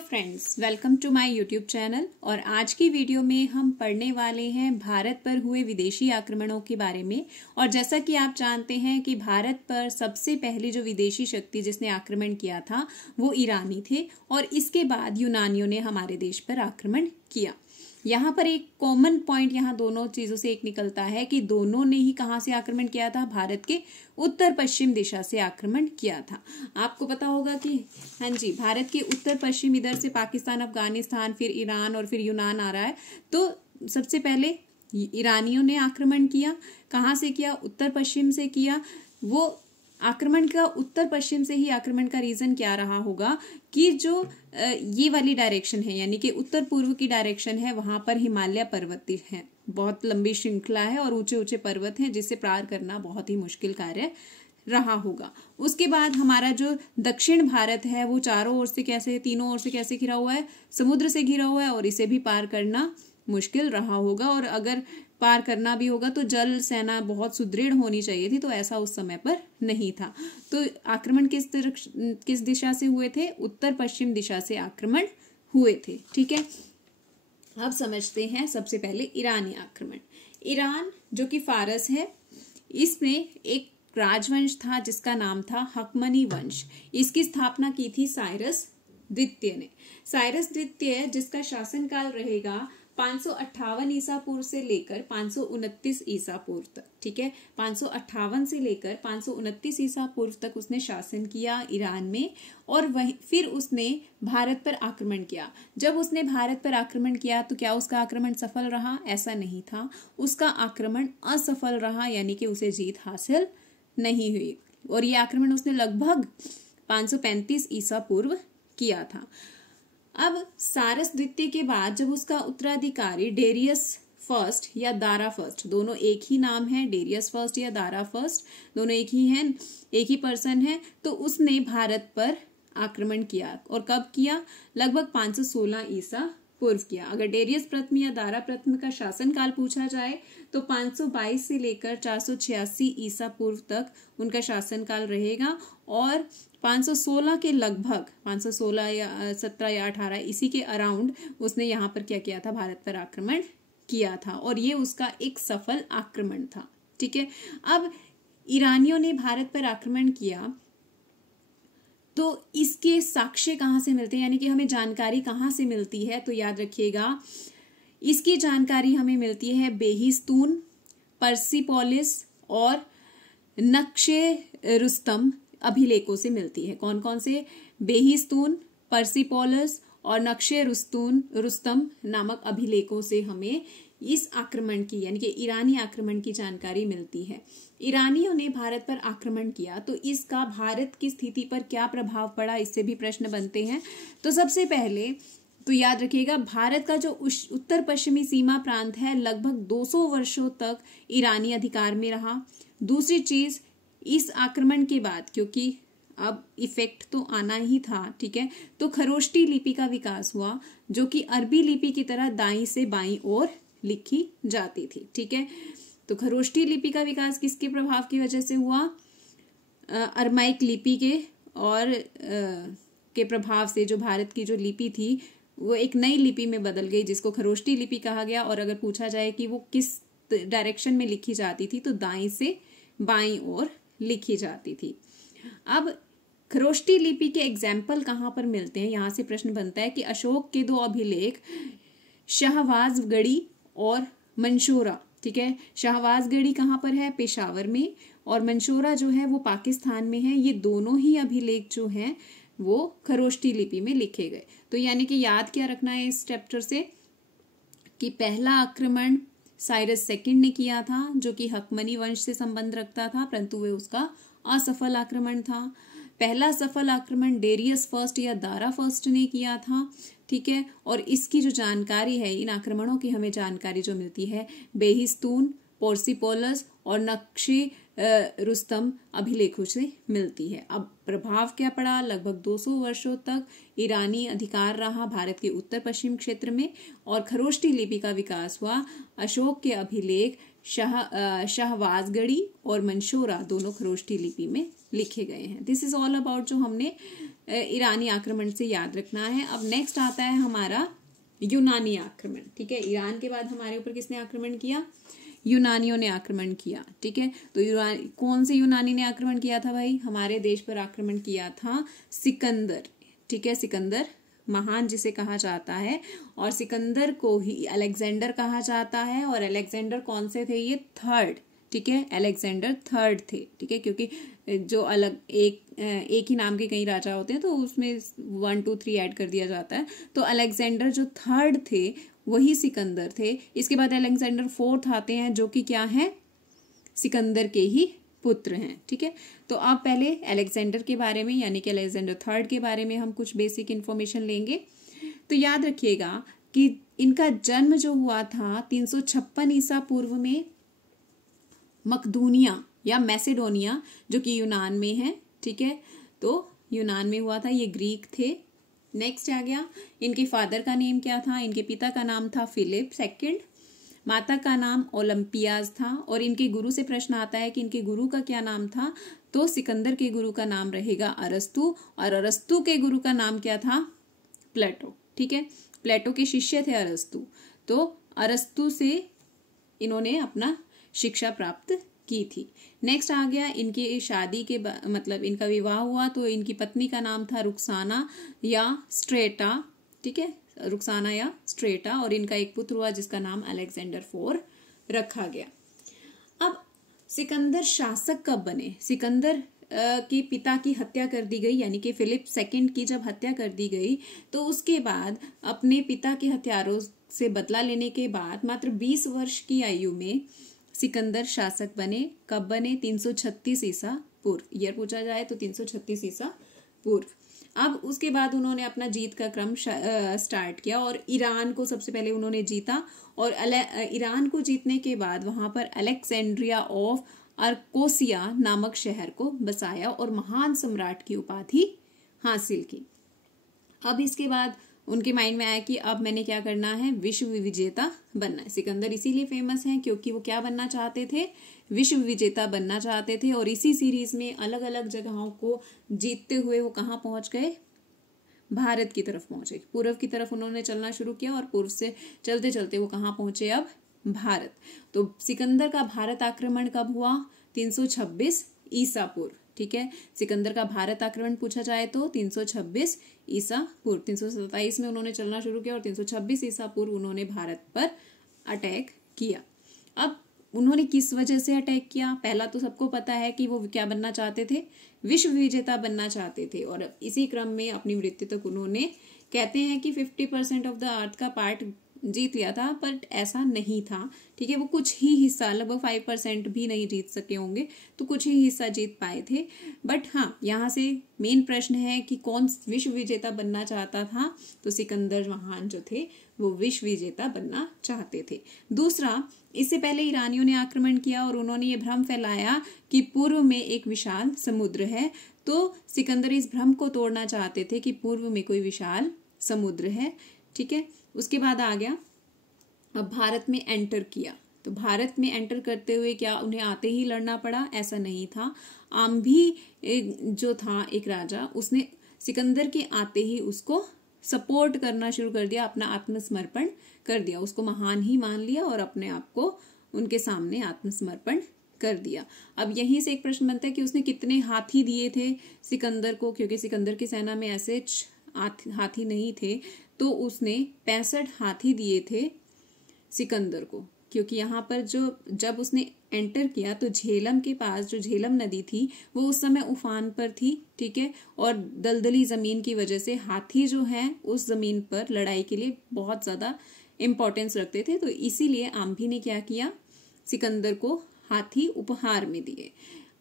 Friends, welcome to my YouTube channel. और आज की वीडियो में हम पढ़ने वाले हैं भारत पर हुए विदेशी आक्रमणों के बारे में। और जैसा कि आप जानते हैं कि भारत पर सबसे पहली जो विदेशी शक्ति जिसने आक्रमण किया था वो ईरानी थे, और इसके बाद यूनानियों ने हमारे देश पर आक्रमण किया। यहाँ पर एक कॉमन पॉइंट यहाँ दोनों चीजों से एक निकलता है कि दोनों ने ही कहाँ से आक्रमण किया था, भारत के उत्तर पश्चिम दिशा से आक्रमण किया था। आपको पता होगा कि हाँ जी, भारत के उत्तर पश्चिम, इधर से पाकिस्तान, अफगानिस्तान, फिर ईरान और फिर यूनान आ रहा है। तो सबसे पहले ईरानियों ने आक्रमण किया। कहाँ से किया? उत्तर पश्चिम से किया। वो आक्रमण का उत्तर पश्चिम से ही आक्रमण का रीजन क्या रहा होगा कि जो ये वाली डायरेक्शन है, यानी कि उत्तर पूर्व की डायरेक्शन है, वहां पर हिमालय पर्वत है, बहुत लंबी श्रृंखला है और ऊंचे ऊंचे पर्वत हैं जिससे पार करना बहुत ही मुश्किल कार्य रहा होगा। उसके बाद हमारा जो दक्षिण भारत है वो चारों ओर से कैसे, तीनों ओर से कैसे घिरा हुआ है? समुद्र से घिरा हुआ है, और इसे भी पार करना मुश्किल रहा होगा। और अगर पार करना भी होगा तो जल सेना बहुत सुदृढ़ होनी चाहिए थी, तो ऐसा उस समय पर नहीं था। तो आक्रमण किस दिशा से हुए थे? उत्तर पश्चिम दिशा से आक्रमण हुए थे। ठीक है, अब समझते हैं सबसे पहले ईरानी आक्रमण। ईरान जो कि फारस है, इसमें एक राजवंश था जिसका नाम था हकमनी वंश। इसकी स्थापना की थी साइरस द्वितीय ने। साइरस द्वितीय जिसका शासनकाल रहेगा 558 ईसा पूर्व से लेकर 529 ईसा पूर्व तक। ठीक है, 558 से लेकर 529 ईसा पूर्व तक उसने शासन किया ईरान में, और वहीं फिर उसने भारत पर आक्रमण किया। जब उसने भारत पर आक्रमण किया तो क्या उसका आक्रमण सफल रहा? ऐसा नहीं था, उसका आक्रमण असफल रहा, यानी कि उसे जीत हासिल नहीं हुई। और ये आक्रमण उसने लगभग 535 ईसा पूर्व किया था। अब सारस द्वितीय के बाद जब उसका उत्तराधिकारी डेरियस फर्स्ट या दारा फर्स्ट, दोनों एक ही नाम है, डेरियस फर्स्ट या दारा फर्स्ट, दोनों एक ही हैं, एक ही पर्सन है, तो उसने भारत पर आक्रमण किया। और कब किया? लगभग 516 ईसा पूर्व किया। अगर डेरियस प्रथम या दारा प्रथम का शासनकाल पूछा जाए तो 522 से लेकर 486 ईसा पूर्व तक उनका शासनकाल रहेगा। और 516 के लगभग 516 या 17 या 18 इसी के अराउंड उसने यहाँ पर क्या किया था? भारत पर आक्रमण किया था, और ये उसका एक सफल आक्रमण था। ठीक है, अब ईरानियों ने भारत पर आक्रमण किया तो इसके साक्ष्य कहाँ से मिलते हैं, यानी कि हमें जानकारी कहाँ से मिलती है? तो याद रखिएगा, इसकी जानकारी हमें मिलती है बेहिस्तून, पर्सिपोलिस और नक्शे रुस्तम अभिलेखों से मिलती है। कौन कौन से? बेहिस्तून, पर्सिपोलिस और नक्शे रुस्तम नामक अभिलेखों से हमें इस आक्रमण की, यानी कि ईरानी आक्रमण की जानकारी मिलती है। ईरानियों ने भारत पर आक्रमण किया तो इसका भारत की स्थिति पर क्या प्रभाव पड़ा, इससे भी प्रश्न बनते हैं। तो सबसे पहले तो याद रखिएगा, भारत का जो उत्तर पश्चिमी सीमा प्रांत है लगभग 200 वर्षों तक ईरानी अधिकार में रहा। दूसरी चीज, इस आक्रमण के बाद, क्योंकि अब इफेक्ट तो आना ही था, ठीक है, तो खरोष्टी लिपि का विकास हुआ जो कि अरबी लिपि की तरह दाईं से बाईं ओर लिखी जाती थी। ठीक है, तो खरोष्टी लिपि का विकास किसके प्रभाव की वजह से हुआ? अरमाइक लिपि के और के प्रभाव से जो भारत की जो लिपि थी वो एक नई लिपि में बदल गई जिसको खरोष्टी लिपि कहा गया। और अगर पूछा जाए कि वो किस डायरेक्शन में लिखी जाती थी तो दाईं से बाईं ओर लिखी जाती थी। अब खरोष्टी लिपि के एग्जाम्पल कहाँ पर मिलते हैं? यहाँ से प्रश्न बनता है कि अशोक के 2 अभिलेख शाहवाजगढ़ी और मंशोरा, ठीक है, शाहवाजगढ़ी कहाँ पर है? पेशावर में, और मंशोरा जो है वो पाकिस्तान में है। ये दोनों ही अभिलेख जो हैं वो खरोष्टी लिपि में लिखे गए। तो यानी कि याद क्या रखना है इस चैप्टर से कि पहला आक्रमण साइरस सेकंड ने किया था जो कि हकमनी वंश से संबंध रखता था, परंतु वह उसका असफल आक्रमण था। पहला सफल आक्रमण डेरियस फर्स्ट या दारा फर्स्ट ने किया था। ठीक है, और इसकी जो जानकारी है, इन आक्रमणों की हमें जानकारी जो मिलती है बेहिस्तून, पर्सिपोलिस और नक्शे रुस्तम अभिलेखों से मिलती है। अब प्रभाव क्या पड़ा? लगभग 200 वर्षों तक ईरानी अधिकार रहा भारत के उत्तर पश्चिम क्षेत्र में, और खरोष्टी लिपि का विकास हुआ। अशोक के अभिलेख शाहवाजगढ़ी और मंशोरा दोनों खरोष्टी लिपि में लिखे गए हैं। दिस इज ऑल अबाउट जो हमने ईरानी आक्रमण से याद रखना है। अब नेक्स्ट आता है हमारा यूनानी आक्रमण। ठीक है, ईरान के बाद हमारे ऊपर किसने आक्रमण किया? यूनानियों ने आक्रमण किया। ठीक है, तो कौन से यूनानी ने आक्रमण किया था भाई? हमारे देश पर आक्रमण किया था सिकंदर। ठीक है, सिकंदर महान जिसे कहा जाता है, और सिकंदर को ही अलेक्जेंडर कहा जाता है। और अलेक्जेंडर कौन से थे? ये थर्ड। ठीक है, अलेक्जेंडर थर्ड थे। ठीक है, क्योंकि जो अलग एक ही नाम के कई राजा होते हैं तो उसमें 1 2 3 ऐड कर दिया जाता है। तो अलेक्जेंडर जो थर्ड थे वही सिकंदर थे। इसके बाद अलेक्जेंडर फोर्थ आते हैं, जो कि क्या है? सिकंदर के ही पुत्र हैं। ठीक है, तो आप पहले अलेक्जेंडर के बारे में यानी कि अलेक्जेंडर थर्ड के बारे में हम कुछ बेसिक इन्फॉर्मेशन लेंगे। तो याद रखिएगा कि इनका जन्म जो हुआ था 356 ईसा पूर्व में मकदूनिया या मैसेडोनिया, जो कि यूनान में है। ठीक है, तो यूनान में हुआ था, ये ग्रीक थे। नेक्स्ट आ गया, इनके फादर का नेम क्या था? इनके पिता का नाम था फिलिप सेकंड, माता का नाम ओलंपियाज था। और इनके गुरु से प्रश्न आता है कि इनके गुरु का क्या नाम था? तो सिकंदर के गुरु का नाम रहेगा अरस्तु, और अरस्तु के गुरु का नाम क्या था? प्लेटो। ठीक है, प्लेटो के शिष्य थे अरस्तु। तो अरस्तु से इन्होंने अपना शिक्षा प्राप्त की थी। नेक्स्ट आ गया, इनकी शादी के मतलब इनका विवाह हुआ तो इनकी पत्नी का नाम था रुक्साना या स्ट्रेटा। ठीक है, रुक्साना या स्ट्रेटा, और इनका एक पुत्र हुआ जिसका नाम अलेक्जेंडर 4 रखा गया। अब सिकंदर शासक कब बने? सिकंदर के पिता की हत्या कर दी गई, यानी कि फिलिप सेकंड की जब हत्या कर दी गई तो उसके बाद अपने पिता के हथियारों से बदला लेने के बाद मात्र 20 वर्ष की आयु में सिकंदर शासक बने। कब बने? 336 ईसा पूर्व। ईयर पूछा जाए तो 336 ईसा पूर्व। अब उसके बाद उन्होंने अपना जीत का क्रम स्टार्ट किया और ईरान को सबसे पहले उन्होंने जीता। और ईरान को जीतने के बाद वहां पर अलेक्जेंड्रिया ऑफ अर्कोसिया नामक शहर को बसाया और महान सम्राट की उपाधि हासिल की। अब इसके बाद उनके माइंड में आया कि अब मैंने क्या करना है? विश्व विजेता बनना है। सिकंदर इसीलिए फेमस है क्योंकि वो क्या बनना चाहते थे? विश्व विजेता बनना चाहते थे। और इसी सीरीज में अलग अलग जगहों को जीतते हुए वो कहाँ पहुंच गए? भारत की तरफ पहुंचे। पूर्व की तरफ उन्होंने चलना शुरू किया और पूर्व से चलते चलते वो कहाँ पहुंचे? अब भारत। तो सिकंदर का भारत आक्रमण कब हुआ? 326 ईसा पूर्व। ठीक है, सिकंदर का भारत आक्रमण पूछा जाए तो 326 ईसा पूर्व। 327 में उन्होंने चलना शुरू किया और 326 ईसा पूर्व उन्होंने भारत पर अटैक किया। अब उन्होंने किस वजह से अटैक किया? पहला तो सबको पता है कि वो क्या बनना चाहते थे? विश्व विजेता बनना चाहते थे। और इसी क्रम में अपनी मृत्यु तक उन्होंने, कहते हैं कि 50% ऑफ द अर्थ का पार्ट जीत लिया था, पर ऐसा नहीं था। ठीक है, वो कुछ ही हिस्सा, लगभग 5% भी नहीं जीत सके होंगे, तो कुछ ही हिस्सा जीत पाए थे। बट हाँ, यहाँ से मेन प्रश्न है कि कौन विश्व विजेता बनना चाहता था? तो सिकंदर महान जो थे वो विश्व विजेता बनना चाहते थे। दूसरा, इससे पहले ईरानियों ने आक्रमण किया और उन्होंने ये भ्रम फैलाया कि पूर्व में एक विशाल समुद्र है। तो सिकंदर इस भ्रम को तोड़ना चाहते थे कि पूर्व में कोई विशाल समुद्र है। ठीक है, उसके बाद आ गया, अब भारत में एंटर किया। तो भारत में एंटर करते हुए क्या उन्हें आते ही लड़ना पड़ा? ऐसा नहीं था। आम्भी जो था एक राजा, उसने सिकंदर के आते ही उसको सपोर्ट करना शुरू कर दिया, अपना आत्मसमर्पण कर दिया, उसको महान ही मान लिया और अपने आप को उनके सामने आत्मसमर्पण कर दिया। अब यहीं से एक प्रश्न बनता है कि उसने कितने हाथी दिए थे सिकंदर को, क्योंकि सिकंदर की सेना में ऐसे हाथी नहीं थे, तो उसने 65 हाथी दिए थे सिकंदर को। क्योंकि यहाँ पर जब उसने एंटर किया तो झेलम के पास जो झेलम नदी थी वो उस समय उफान पर थी। ठीक है, और दलदली जमीन की वजह से हाथी जो है उस जमीन पर लड़ाई के लिए बहुत ज्यादा इंपॉर्टेंस रखते थे। तो इसीलिए आम्भी ने क्या किया? सिकंदर को हाथी उपहार में दिए।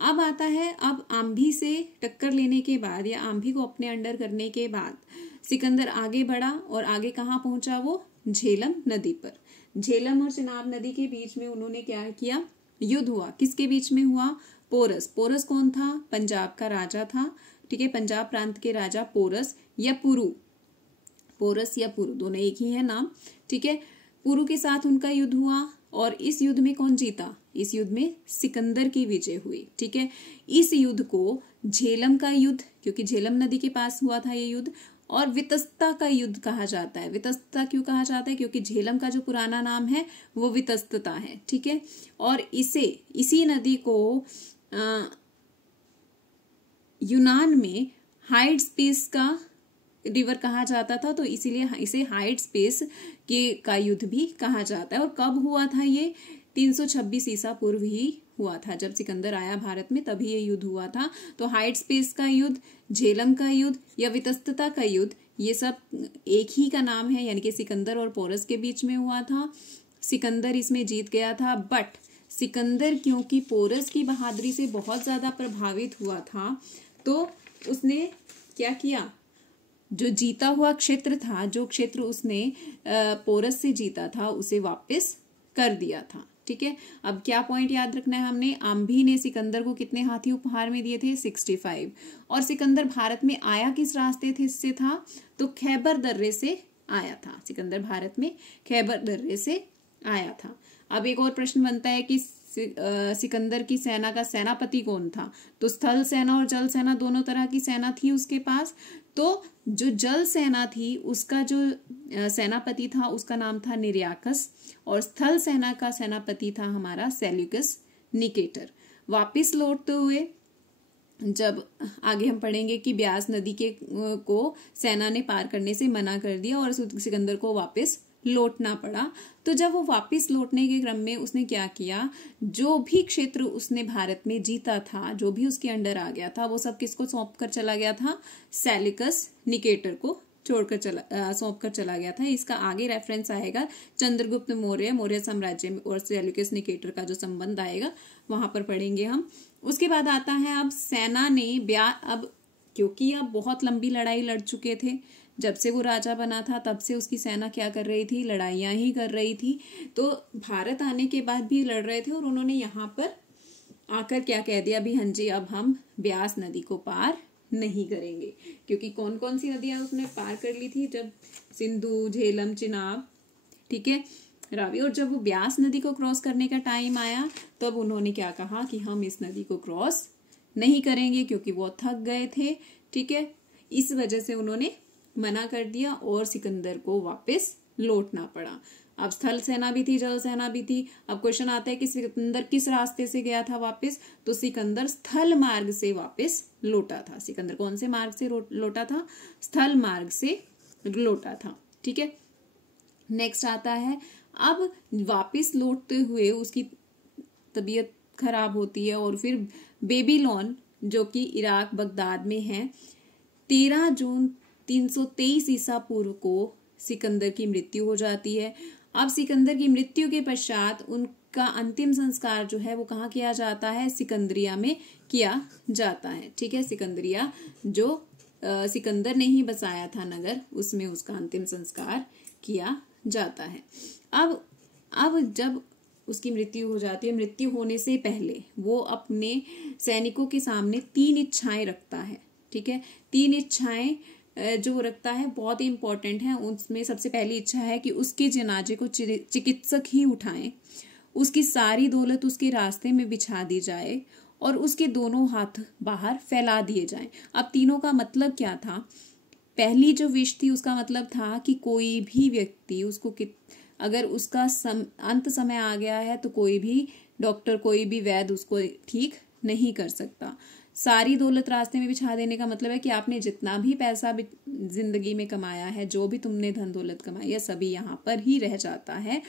अब आता है, अब आम्भी से टक्कर लेने के बाद या आम्भी को अपने अंडर करने के बाद सिकंदर आगे बढ़ा और आगे कहाँ पहुंचा? वो झेलम नदी पर। झेलम और चिनाब नदी के बीच में उन्होंने क्या किया? युद्ध हुआ। किसके बीच में हुआ? पोरस। पोरस कौन था? पंजाब का राजा था। ठीक है, पंजाब प्रांत के राजा पोरस या पुरु। पोरस या पुरु दोनों एक ही है नाम। ठीक है, पुरु के साथ उनका युद्ध हुआ और इस युद्ध में कौन जीता? इस युद्ध में सिकंदर की विजय हुई। ठीक है, इस युद्ध को झेलम का युद्ध, क्योंकि झेलम नदी के पास हुआ था ये युद्ध, और वितस्ता का युद्ध कहा जाता है। वितस्ता क्यों कहा जाता है? क्योंकि झेलम का जो पुराना नाम है वो वितस्तता है। ठीक है, और इसी नदी को यूनान में हाइड स्पेस का रिवर कहा जाता था, तो इसीलिए इसे हाइड स्पेस का युद्ध भी कहा जाता है। और कब हुआ था ये? 326 ईसा पूर्व ही हुआ था, जब सिकंदर आया भारत में तभी ये युद्ध हुआ था। तो हाइड स्पेस का युद्ध, झेलम का युद्ध या वितस्तता का युद्ध, ये सब एक ही का नाम है, यानी कि सिकंदर और पोरस के बीच में हुआ था। सिकंदर इसमें जीत गया था, बट सिकंदर क्योंकि पोरस की बहादुरी से बहुत ज्यादा प्रभावित हुआ था, तो उसने क्या किया? जो जीता हुआ क्षेत्र था, जो क्षेत्र उसने पोरस से जीता था, उसे वापस कर दिया था। ठीक है, अब क्या पॉइंट याद रखना है हमने? आम्भी ने सिकंदर को कितने हाथी उपहार में दिए थे? 65। और सिकंदर भारत में आया किस रास्ते से था? तो खैबर दर्रे से आया था। सिकंदर भारत में खैबर दर्रे से आया था। अब एक और प्रश्न बनता है कि सिकंदर की सेना का सेनापति कौन था? तो स्थल सेना और जल सेना दोनों तरह की सेना थी उसके पास। तो जो जल सेना थी उसका जो सेनापति था उसका नाम था निर्याकस, और स्थल सेना का सेनापति था हमारा सेल्यूकस निकेटर। वापिस लौटते हुए जब आगे हम पढ़ेंगे कि ब्यास नदी को सेना ने पार करने से मना कर दिया और सिकंदर को वापस लौटना पड़ा। तो जब वो वापस लौटने के क्रम में उसने क्या किया? जो भी क्षेत्र उसने भारत में जीता था, जो भी उसके अंडर आ गया था, वो सब किसको सौंप कर चला गया था? सेल्यूकस निकेटर को सौंप कर चला गया था। इसका आगे रेफरेंस आएगा चंद्रगुप्त मौर्य साम्राज्य में, और सेल्यूकस निकेटर का जो संबंध आएगा वहां पर पढ़ेंगे हम। उसके बाद आता है अब सेना ने अब क्योंकि अब बहुत लंबी लड़ाई लड़ चुके थे, जब से वो राजा बना था तब से उसकी सेना क्या कर रही थी? लड़ाइयां ही कर रही थी। तो भारत आने के बाद भी लड़ रहे थे, और उन्होंने यहाँ पर आकर क्या कह दिया? भी हाँ जी, अब हम ब्यास नदी को पार नहीं करेंगे। क्योंकि कौन कौन सी नदियां उसने पार कर ली थी? जब सिंधु, झेलम, चिनाब, ठीक है, रावी। और जब वो ब्यास नदी को क्रॉस करने का टाइम आया तब उन्होंने क्या कहा कि हम इस नदी को क्रॉस नहीं करेंगे, क्योंकि वो थक गए थे। ठीक है, इस वजह से उन्होंने मना कर दिया और सिकंदर को वापस लौटना पड़ा। अब स्थल सेना भी थी, जल सेना भी थी। अब क्वेश्चन आता है कि सिकंदर किस रास्ते से गया था वापस? तो सिकंदर स्थल मार्ग से वापस लौटा था। सिकंदर कौन से मार्ग से लौटा था? स्थल मार्ग से लौटा था। ठीक है, नेक्स्ट आता है, अब वापस लौटते हुए उसकी तबीयत खराब होती है, और फिर बेबीलोन जो कि इराक बगदाद में है, 13 जून 323 ईसा पूर्व को सिकंदर की मृत्यु हो जाती है। अब सिकंदर की मृत्यु के पश्चात उनका अंतिम संस्कार जो है वो कहाँ किया जाता है? सिकंदरिया में किया जाता है। ठीक है, सिकंदरिया जो सिकंदर ने ही बसाया था नगर, उसमें उसका अंतिम संस्कार किया जाता है। अब जब उसकी मृत्यु हो जाती है, मृत्यु होने से पहले वो अपने सैनिकों के सामने 3 इच्छाएं रखता है। ठीक है, 3 इच्छाएं जो रखता है बहुत ही इंपॉर्टेंट है। उसमें सबसे पहली इच्छा है कि उसके जनाजे को चिकित्सक ही उठाएं, उसकी सारी दौलत उसके रास्ते में बिछा दी जाए, और उसके दोनों हाथ बाहर फैला दिए जाएं। अब तीनों का मतलब क्या था? पहली जो विश थी उसका मतलब था कि कोई भी व्यक्ति उसको अगर उसका अंत समय आ गया है तो कोई भी डॉक्टर, कोई भी वैद्य उसको ठीक नहीं कर सकता। सारी दौलत रास्ते में बिछा देने का मतलब है कि आपने जितना भी पैसा जिंदगी में कमाया है, जो भी तुमने धन दौलत कमाई है, सभी यहाँ पर ही रह जाता है।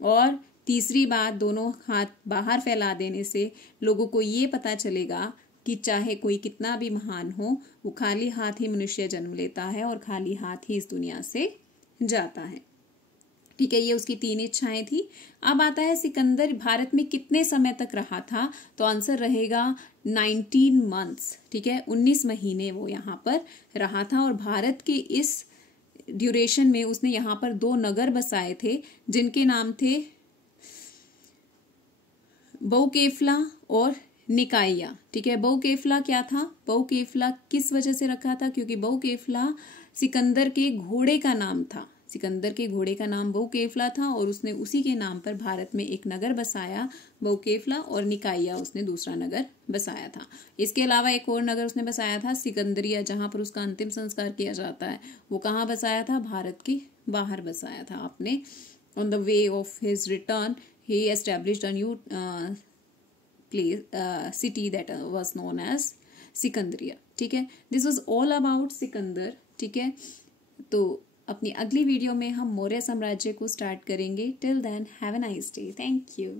और तीसरी बात, दोनों हाथ बाहर फैला देने से लोगों को ये पता चलेगा कि चाहे कोई कितना भी महान हो, वो खाली हाथ ही मनुष्य जन्म लेता है और खाली हाथ ही इस दुनिया से जाता है। ठीक है, ये उसकी 3 इच्छाएं थी। अब आता है सिकंदर भारत में कितने समय तक रहा था? तो आंसर रहेगा 19 मंथ्स। ठीक है, 19 महीने वो यहाँ पर रहा था, और भारत के इस ड्यूरेशन में उसने यहाँ पर 2 नगर बसाए थे जिनके नाम थे बहुकेफला और निकाया। ठीक है, बहुकेफला क्या था? बहुकेफला किस वजह से रखा था? क्योंकि बहुकेफला सिकंदर के घोड़े का नाम था। सिकंदर के घोड़े का नाम बहुकेफला था और उसने उसी के नाम पर भारत में एक नगर बसाया बहुकेफला, और निकाया उसने दूसरा नगर बसाया था। इसके अलावा एक और नगर उसने बसाया था सिकंदरिया, जहां पर उसका अंतिम संस्कार किया जाता है। वो कहाँ बसाया था? भारत के बाहर बसाया था आपने। On the way of his return he established a new place city that was known as सिकंदरिया। ठीक है, this was all about Sikandar. ठीक है, तो अपनी अगली वीडियो में हम मौर्य साम्राज्य को स्टार्ट करेंगे। Till then have a nice day. Thank you.